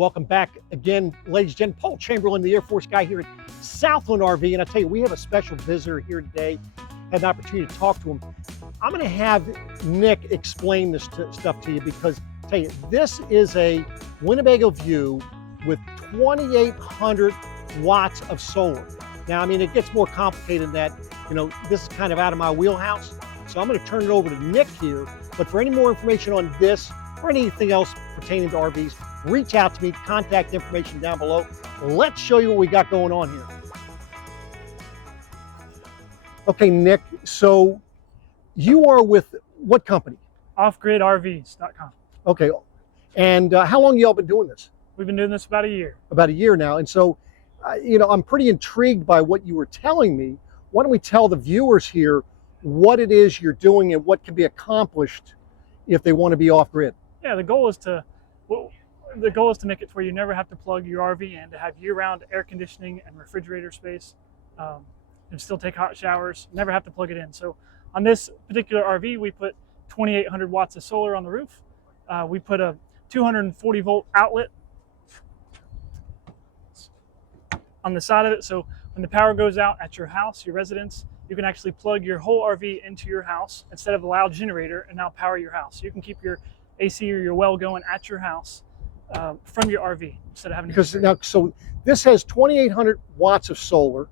Welcome back again, ladies and gentlemen. Paul Chamberlain, the Air Force guy here at Southland RV. And I tell you, we have a special visitor here today. Had an opportunity to talk to him. I'm going to have Nick explain this stuff to you because, I tell you, this is a Winnebago View with 2,800 watts of solar. Now, I mean, it gets more complicated than that. You know, this is kind of out of my wheelhouse. So I'm going to turn it over to Nick here. But for any more information on this or anything else pertaining to RVs, reach out to me, contact information down below. Let's show you what we got going on here. Okay, Nick, so you are with what company? OffGridRVs.com. Okay, and how long y'all been doing this? We've been doing this about a year. About a year now, and so, you know, I'm pretty intrigued by what you were telling me. Why don't we tell the viewers here what it is you're doing and what can be accomplished if they want to be off-grid? Yeah, the goal is to make it to where you never have to plug your RV in, to have year-round air conditioning and refrigerator space, and still take hot showers, never have to plug it in. So on this particular RV, we put 2,800 watts of solar on the roof. We put a 240 volt outlet on the side of it. So when the power goes out at your house, your residence, you can actually plug your whole RV into your house instead of a loud generator and now power your house. You can keep your AC or your well going at your house from your RV instead of having to. Because now, so this has 2,800 watts of solar.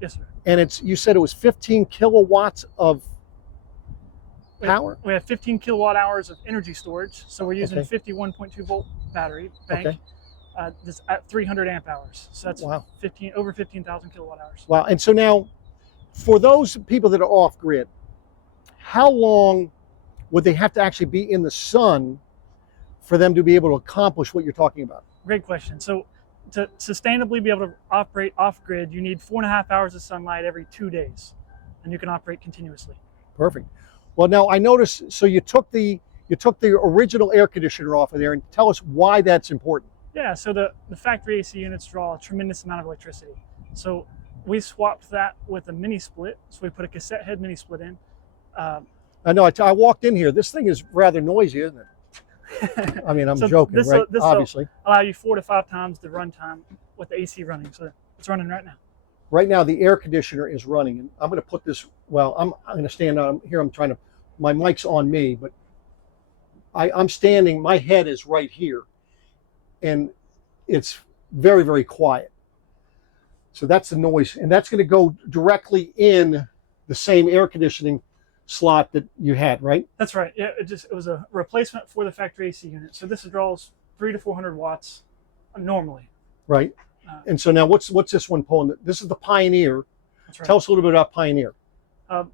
Yes, sir. And it's, you said it was 15 kilowatts of power? We have 15 kilowatt hours of energy storage. So we're using a 51.2 volt battery bank. That's at 300 amp hours. So that's wow. over 15,000 kilowatt hours. Wow. And so now, for those people that are off grid, how long would they have to actually be in the sun for them to be able to accomplish what you're talking about? Great question. So to sustainably be able to operate off grid, you need 4.5 hours of sunlight every 2 days, and you can operate continuously. Perfect. Well, now I noticed, so you took the original air conditioner off of there, and tell us why that's important. Yeah, so the factory AC units draw a tremendous amount of electricity. So we swapped that with a mini split. So we put a cassette head mini split in. I know, I walked in here. This thing is rather noisy, isn't it? I mean, I'm joking, right? This obviously. Allow you 4 to 5 times the run time with the AC running. So it's running right now. Right now, the air conditioner is running, and I'm going to put this. Well, I'm going to stand on here. I'm trying to. My mic's on me, but I'm standing. My head is right here, and it's very, very quiet. So that's the noise, and that's going to go directly in the same air conditioning slot that you had, right? That's right. Yeah, it was a replacement for the factory AC unit. So this draws 300 to 400 watts normally. Right. And so now what's this one pulling? This is the Pioneer. That's right. Tell us a little bit about Pioneer.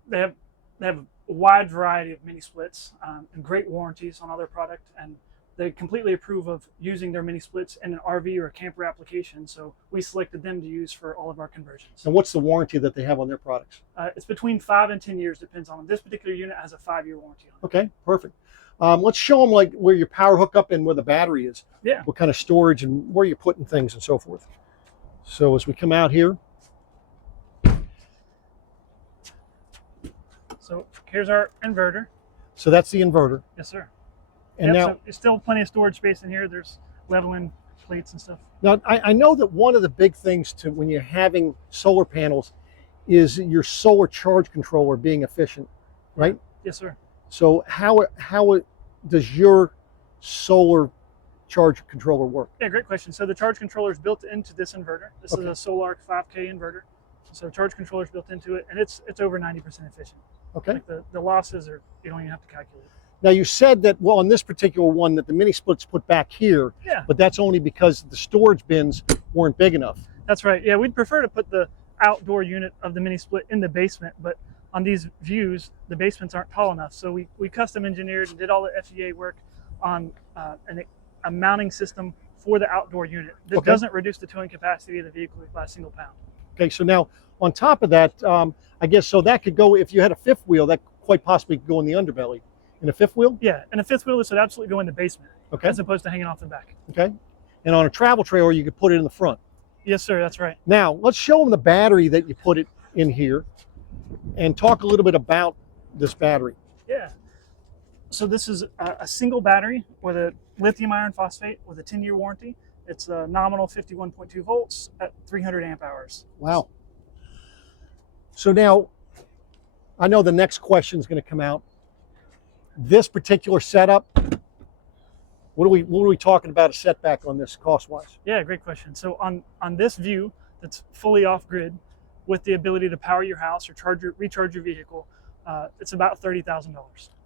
They have a wide variety of mini splits and great warranties on all their product, and they completely approve of using their mini splits in an RV or a camper application. So we selected them to use for all of our conversions. And what's the warranty that they have on their products? It's between 5 and 10 years, depends on them. This particular unit has a 5-year warranty on it. Okay, perfect. Let's show them like where your power hookup and where the battery is. Yeah. What kind of storage and where you're putting things and so forth. So as we come out here. So here's our inverter. So that's the inverter. Yes, sir. And now, so there's still plenty of storage space in here. There's leveling plates and stuff. Now, I know that one of the big things to when you're having solar panels is your solar charge controller being efficient, right? Yes, sir. So how does your solar charge controller work? Yeah, great question. So the charge controller is built into this inverter. This is a SolarArc 5K inverter. So charge controller is built into it, and it's over 90% efficient. Okay. Like the losses are, you don't even have to calculate. Now you said that, well, on this particular one that the mini split's put back here, yeah, but that's only because the storage bins weren't big enough. That's right. Yeah, we'd prefer to put the outdoor unit of the mini split in the basement, but on these views, the basements aren't tall enough. So we custom engineered and did all the FEA work on a mounting system for the outdoor unit that doesn't reduce the towing capacity of the vehicle by a single pound. Okay, so now on top of that, I guess, so that could go, if you had a fifth wheel, that quite possibly could go in the underbelly. In a fifth wheel? Yeah, and a fifth wheel, this would absolutely go in the basement, as opposed to hanging off the back. Okay, and on a travel trailer, you could put it in the front. Yes, sir, that's right. Now, let's show them the battery that you put it in here and talk a little bit about this battery. Yeah, so this is a single battery with a lithium iron phosphate with a 10-year warranty. It's a nominal 51.2 volts at 300 amp hours. Wow. So now, I know the next question is going to come out. This particular setup, what are we talking about a setback on this cost-wise? Yeah, great question. So on this view that's fully off-grid with the ability to power your house or recharge your vehicle, it's about $30,000.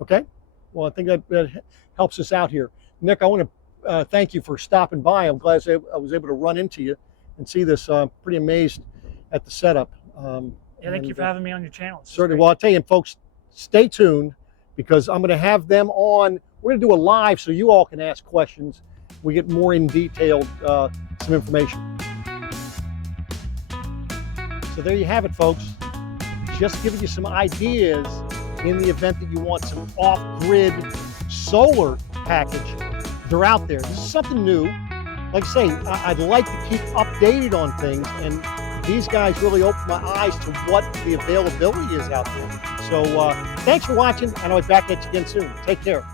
Okay. Well, I think that helps us out here. Nick, I want to thank you for stopping by. I'm glad I was able to run into you and see this. Pretty amazed at the setup. Yeah, thank you for having me on your channel. Certainly. Well, I'll tell you, folks, stay tuned because I'm going to have them on. We're going to do a live so you all can ask questions. We get more in detail, some information. So there you have it, folks. Just giving you some ideas in the event that you want some off-grid solar package. They're out there. This is something new. Like I say, I'd like to keep updated on things, and these guys really opened my eyes to what the availability is out there. So thanks for watching, and I'll be back at you again soon. Take care.